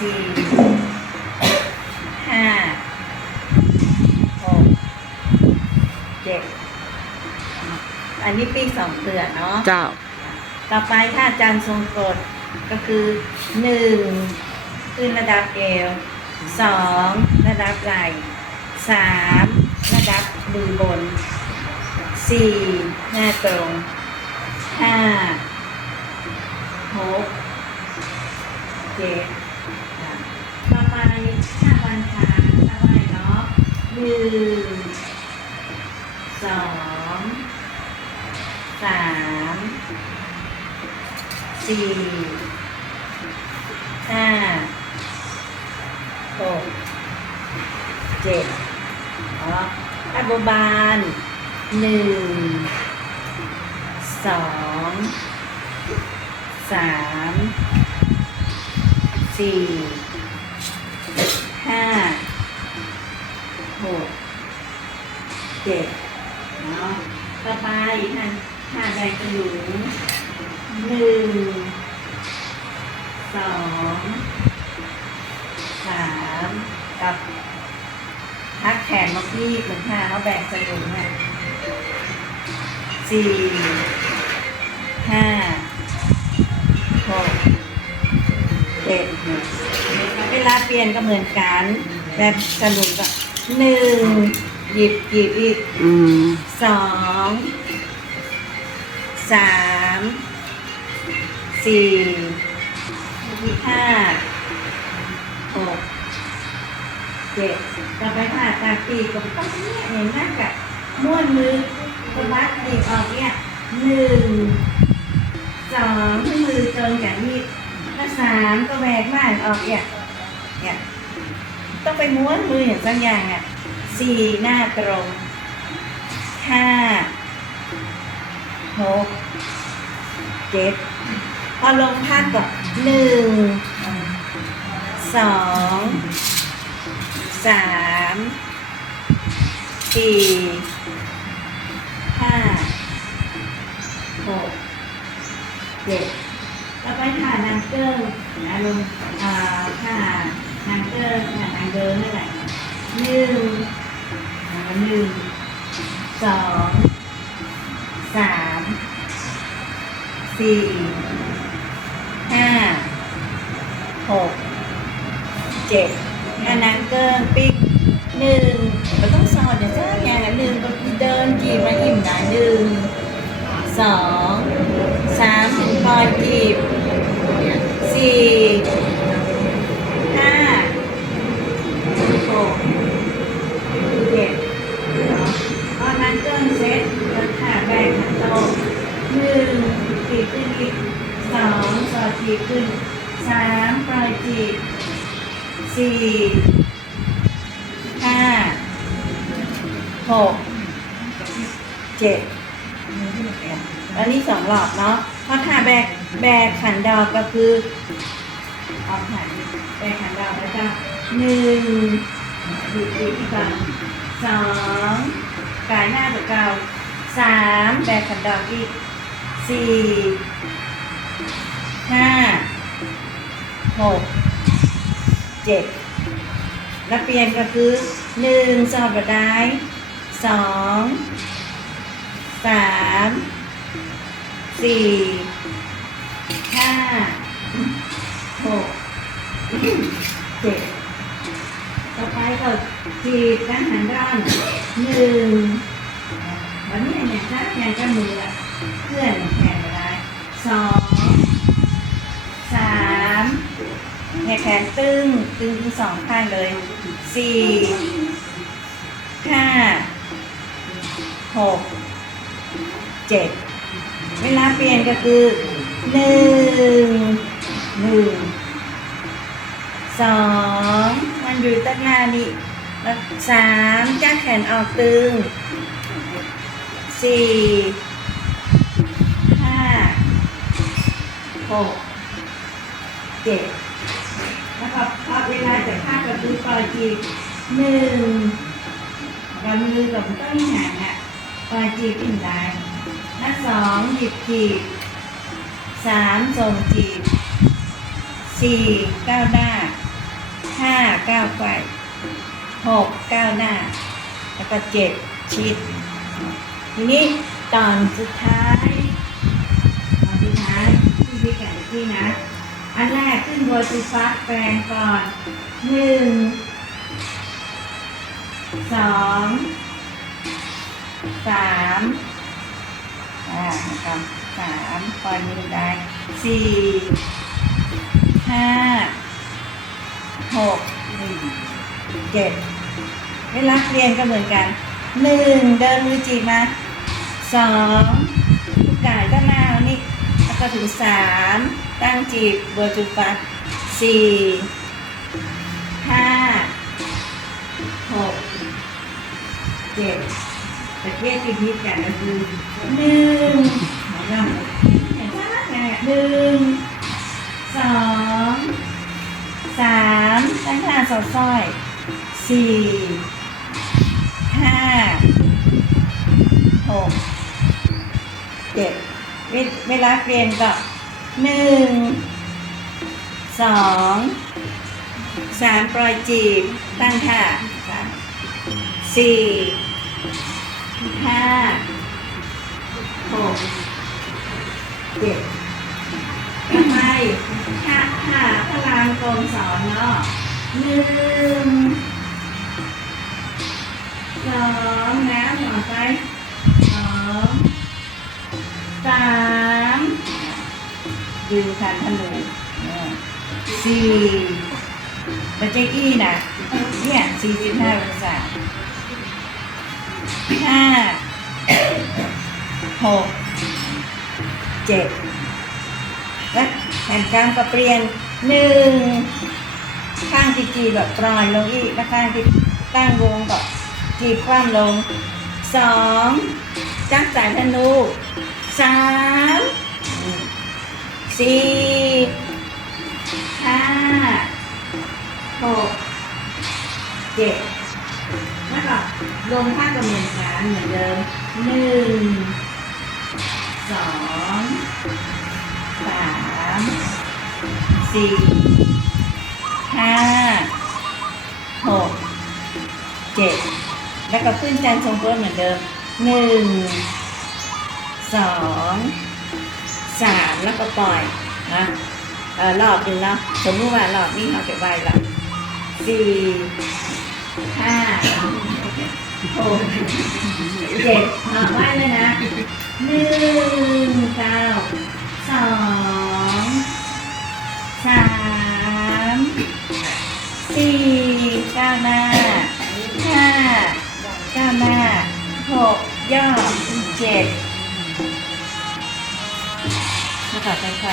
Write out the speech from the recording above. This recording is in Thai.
สี่ห้าหกเจ็ดอันนี้ปีกสองเตือนเนาะเจ้า ต่อไปถ้าอาจารย์ทรงกฎก็คือหนึ่งขึ้นระดับเอวสองระดับไหล่สามระดับมือบนสี่หน้าตรงห้าหกเจ็ดต่อไปห้าวันทางถ้าไหวเนาะห นึ่งสองสามสี่ห้าหกเจ็ดอ๋ออับบาลหนึ่งสองสามสี่ห้า หกเจ็ดเนาะต่อไปท่านห้าใบกระหนุนหนึ่งสองสามกับทักแขนมื่อกี้เหมือนห้าเขาแบ่งสนุนเนี่ยสี่ห้าหกเจ็ดเวลาเปลี่ยนก็เหมือนกันแบบสนุนก็ หนึ่งหยิบหยิบอีกอืมสองสามสี่ห้าหกเจ็ดต่อไปผ่าตาปีกับต้องเนี่ยเห็นหน้ากับม้วนมือสะบัดปีกออกเนี่ยหนึ่งสองมือตรงอย่างนี้ถ้าสามก็แบกม่านออกเนี่ย ต้องไปม้วนมืออย่างสักอย่างอะสี่หน้าตรงห้าหกเจ็ดพอลงท่าก็หนึ่งสองสามสี่ห้าหกเจ็ดแล้วไปท่านางเกิ้งนะลงอ่าท่า นางเกิ้งท่านางเดินนั่นแหละหนึ่งหนึ่งสองสามสี่ห้าหกเจ็ดอันนั้นเกินปิ๊กหนึ่งเราต้องสอนอย่างเช่นอย่างหนึ่งก็เดินจีบมาอิ่มหนาหนึ่งสองสามถึงพอจีบสี่ หกเจ็ดอันนี้สองหลอดเนาะเพราะถ้าแบกแบกขันดอกก็คือเอาขันแบกขันดอกแล้วก็หนึ่งดูดีที่ก่อนสองกายหน้าตัวเก่าสามแบกขันดอกอีกสี่ห้าหกเจ็ดแล้วเปลี่ยนก็คือหนึ่งสอบดได้ สองสามสี่ห้าหกเจ็ดต่อไปก็จีบกันหันด้านหนึ่งวันนี้เนี่ยถ้าแขนกับมือเพื่อนแขนก็ได้สองสามแขนแขนตึงตึงทั้งสองข้างเลยสี่ห้า หกเจ็ดเวลาเปลี่ยนก็คือหนึ่งหนึ่งสองมันอยู่ตั้งนานี่แล้วสามจ้าแขนออกตึงสี่ห้าหกเจ็ดแล้วก็พอเวลาจะพาก็คือปล่อยจีบหนึ่งกับมือกับต้นหางอะ ปล่อยจีบขึ้นได้น้าสองหยิบจีบสามส่งจีบสี่ก้าวหน้าก้าวไปหกก้าวหน้า แล้วก็เจ็ดชิด ทีนี้ตอนสุดท้ายตอนสุดท้ายที่พี่แก่ที่นะ อันแรกขึ้นโดยติฟักแปลงก่อนหนึ่งสอง สามอ่านะครับสามปล่อยมือได้สี่ห้าหกเจ็ดเวลาเรียนก็เหมือนกันหนึ่งเดินมือจีบมาสองลูกไก่ด้านหน้านี่แล้วก็ถึงสามตั้งจีบเบอร์จุปัสสี่ห้าหกเจ็ด ตะเกียบที่พิดกันก็คือหนึ่งหมายว่าเห็นว่าไงหนึ่งสองสามตั้งท่าสอดสร้อยสี่ห้าหกเจ็ดเวเวลาเปลี่ยนก็หนึ่งสองสามปล่อยจีบตั้งท่าสามสี่ ห้าหกเจ็ดทำไมถ้าถ้าพลางกรมสอนเนาะหนึ่งสองแล้วหน่อไปสองสามดูคันธนูเออสี่แล้วเจ๊กี้นะเนี่ยสี่สิบห้าองศา ห้าหกเจ็ดและแผ่นกลางก็เปลี่ยนหนึ่งข้างที่จีแบบปล่อยลงอีกแล้วข้างที่ตั้งวงก็จีบคว่ำลงสองจักสายธนูสามสี่ห้าหกเจ็ดแล้วก็ลงข้างกับเมนกัน เหมือนเดิมหนึ่งสองสามสี่ห้าหกเจ็ดแล้วก็ขึ้นจันทรงกรดเหมือนเดิมหนึ่งสองสามแล้วก็ปล่อยนะเออรอบหนึ่งเนาะสมมติว่ารอบนี้เราจะไหวละสี่ หกเจ็ดเอาไหวเลยนะหนึ่งเก้าสองสามสี่เก้าวหน้าห้าเก้าวหน้าหกย่อเจ็ดแล้วก็ใช้ควา